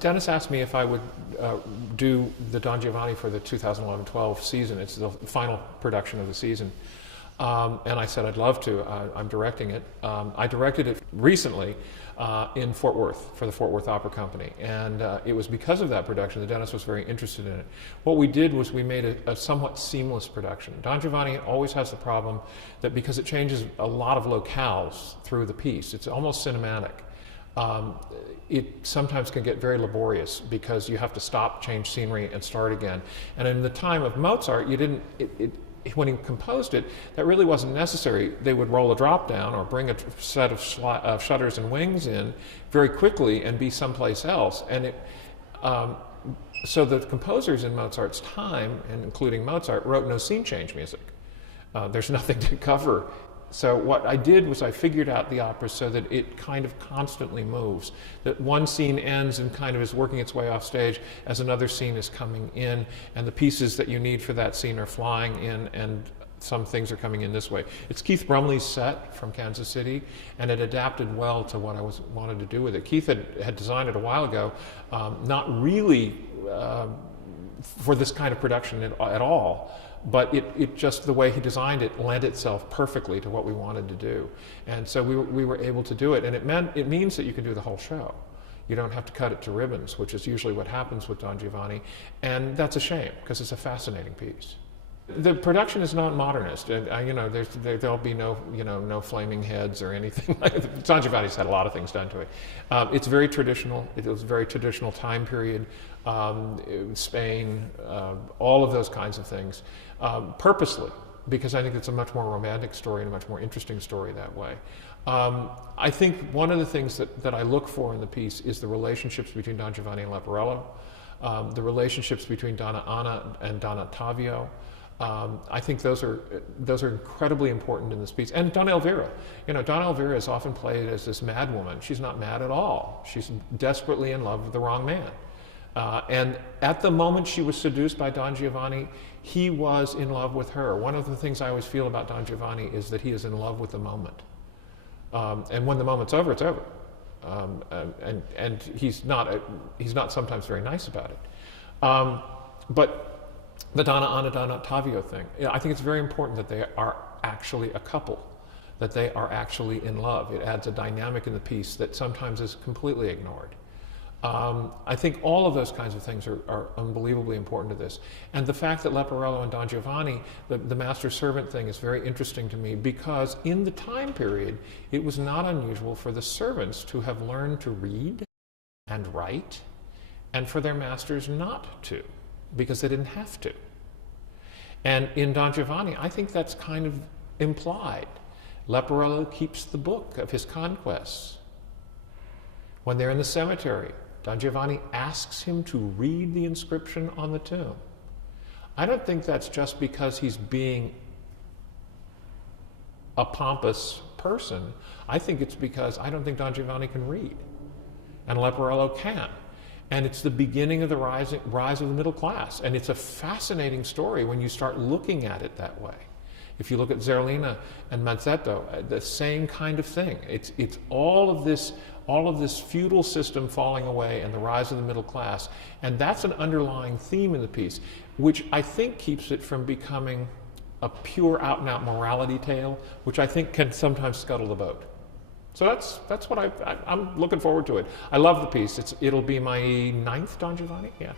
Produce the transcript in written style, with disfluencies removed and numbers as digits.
Dennis asked me if I would do the Don Giovanni for the 2011-12 season. It's the final production of the season. And I said I'd love to. I'm directing it. I directed it recently in Fort Worth for the Fort Worth Opera Company. And it was because of that production that Dennis was very interested in it. What we did was we made a somewhat seamless production. Don Giovanni always has the problem that because it changes a lot of locales through the piece, it's almost cinematic. It sometimes can get very laborious because you have to stop, change scenery, and start again. And in the time of Mozart, you didn't, when he composed it, that really wasn't necessary. They would roll a drop down or bring a set of shutters and wings in very quickly and be someplace else. And so the composers in Mozart's time, and including Mozart, wrote no scene change music. There's nothing to cover. So what I did was I figured out the opera so that it kind of constantly moves, that one scene ends and kind of is working its way off stage as another scene is coming in, and the pieces that you need for that scene are flying in, and some things are coming in this way. It's Keith Brumley's set from Kansas City, and it adapted well to what I wanted to do with it. Keith had designed it a while ago, not really for this kind of production at all. But it just, the way he designed it, lent itself perfectly to what we wanted to do. And so we were able to do it. And it means that you can do the whole show. You don't have to cut it to ribbons, which is usually what happens with Don Giovanni. And that's a shame, because it's a fascinating piece. The production is not modernist, and there'll be no flaming heads or anything like that. Don Giovanni's had a lot of things done to it. It's very traditional. It was a very traditional time period. Spain, all of those kinds of things, purposely, because I think it's a much more romantic story and a much more interesting story that way. I think one of the things that I look for in the piece is the relationships between Don Giovanni and Leporello, the relationships between Donna Anna and Don Ottavio. I think those are incredibly important in this piece. And Donna Elvira. Donna Elvira is often played as this mad woman. She's not mad at all. She's desperately in love with the wrong man. And at the moment she was seduced by Don Giovanni, he was in love with her. One of the things I always feel about Don Giovanni is that he is in love with the moment. And when the moment's over, it's over. And he's not sometimes very nice about it. But the Donna Anna, Donna Ottavio thing, I think it's very important that they are actually a couple, that they are actually in love. It adds a dynamic in the piece that sometimes is completely ignored. I think all of those kinds of things are unbelievably important to this. And the fact that Leporello and Don Giovanni, the master-servant thing, is very interesting to me, because in the time period, it was not unusual for the servants to have learned to read and write, and for their masters not to, because they didn't have to. And in Don Giovanni, I think that's kind of implied. Leporello keeps the book of his conquests. When they're in the cemetery, Don Giovanni asks him to read the inscription on the tomb. I don't think that's just because he's being a pompous person. I think it's because I don't think Don Giovanni can read, and Leporello can. And it's the beginning of the rise of the middle class. And it's a fascinating story when you start looking at it that way. If you look at Zerlina and Mazzetto, the same kind of thing. It's all of this feudal system falling away and the rise of the middle class. And that's an underlying theme in the piece, which I think keeps it from becoming a pure out-and-out morality tale, which I think can sometimes scuttle the boat. So that's what I'm looking forward to it. I love the piece. It'll be my 9th Don Giovanni, yeah.